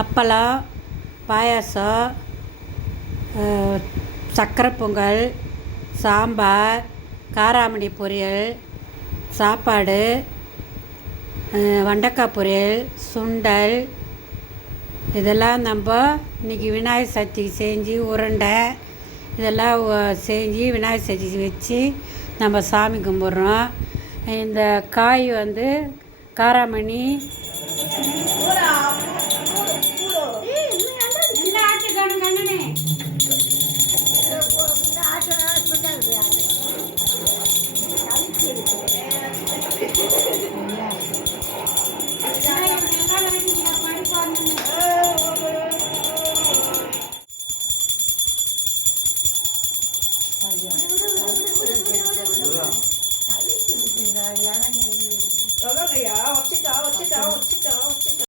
அப்பளம், பாயாசம், சக்கரை பொங்கல், சாம்பார், காராமணி பொரியல், சாப்பாடு, வெண்டைக்காய் பொரியல், சுண்டல், இதெல்லாம் நம்ம இன்றைக்கி விநாயகர் சதுர்த்திக்கு செஞ்சு உருண்டை இதெல்லாம் செஞ்சு விநாயகர் சதுர்த்தி வச்சு நம்ம சாமி கும்பிட்றோம். இந்த காய் காராமணி,